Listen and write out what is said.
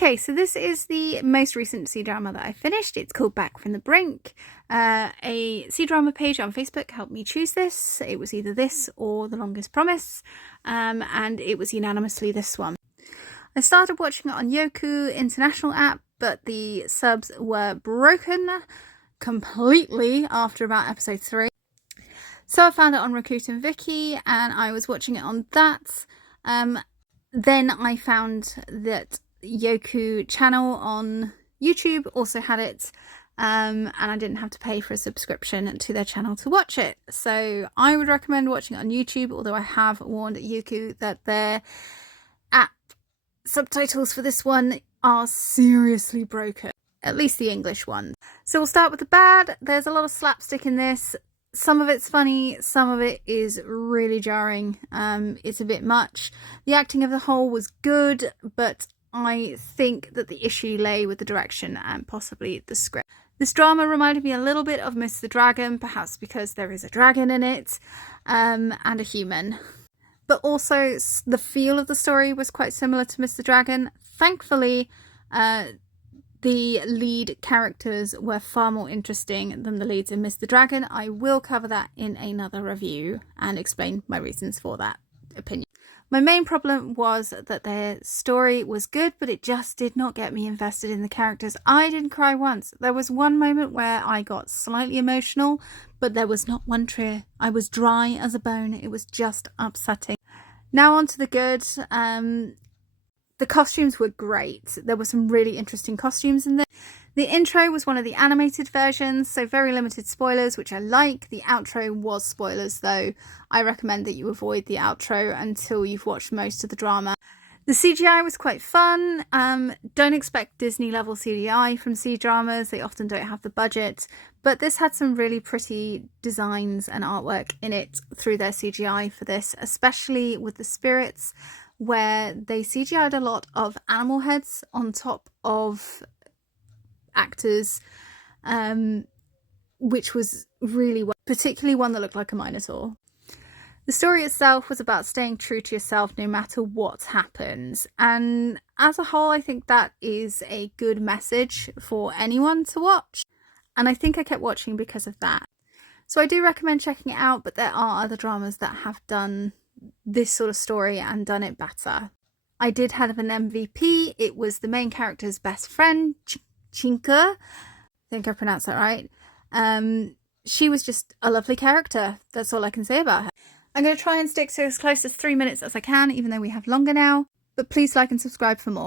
Okay, so this is the most recent C-drama that I finished. It's called Back from the Brink. A C-drama page on Facebook helped me choose this. It was either this or The Longest Promise, and it was unanimously this one. I started watching it on Youku International app, but the subs were broken completely after about episode 3. So I found it on Rakuten Viki and I was watching it on that. Then I found that Youku channel on YouTube also had it, and I didn't have to pay for a subscription to their channel to watch it. So I would recommend watching it on YouTube, although I have warned Youku that their app subtitles for this one are seriously broken, at least the English ones. So we'll start with the bad. There's a lot of slapstick in this. Some of it's funny, some of it is really jarring. It's a bit much. The acting of the whole was good, but I think that the issue lay with the direction and possibly the script. This drama reminded me a little bit of Miss the Dragon, perhaps because there is a dragon in it, and a human. But also the feel of the story was quite similar to Miss the Dragon. Thankfully, the lead characters were far more interesting than the leads in Miss the Dragon. I will cover that in another review and explain my reasons for that opinion. My main problem was that their story was good, but it just did not get me invested in the characters. I didn't cry once. There was one moment where I got slightly emotional, but there was not one tear. I was dry as a bone. It was just upsetting. Now on to the good. The costumes were great. There were some really interesting costumes in there. The intro was one of the animated versions, so very limited spoilers, which I like. The outro was spoilers, though. I recommend that you avoid the outro until you've watched most of the drama. The CGI was quite fun. Don't expect Disney-level CGI from C-dramas. They often don't have the budget. But this had some really pretty designs and artwork in it through their CGI for this, especially with the spirits, where they CGI'd a lot of animal heads on top of actors, which was really well, particularly one that looked like a minotaur. The story itself was about staying true to yourself no matter what happens, and as a whole I think that is a good message for anyone to watch, and I think I kept watching because of that. So I do recommend checking it out, but there are other dramas that have done this sort of story and done it better. I did have an MVP. It was the main character's best friend, Chinka. I think I pronounced that right. She was just a lovely character. That's all I can say about her. I'm going to try and stick to as close as 3 minutes as I can, even though we have longer now. But please like and subscribe for more.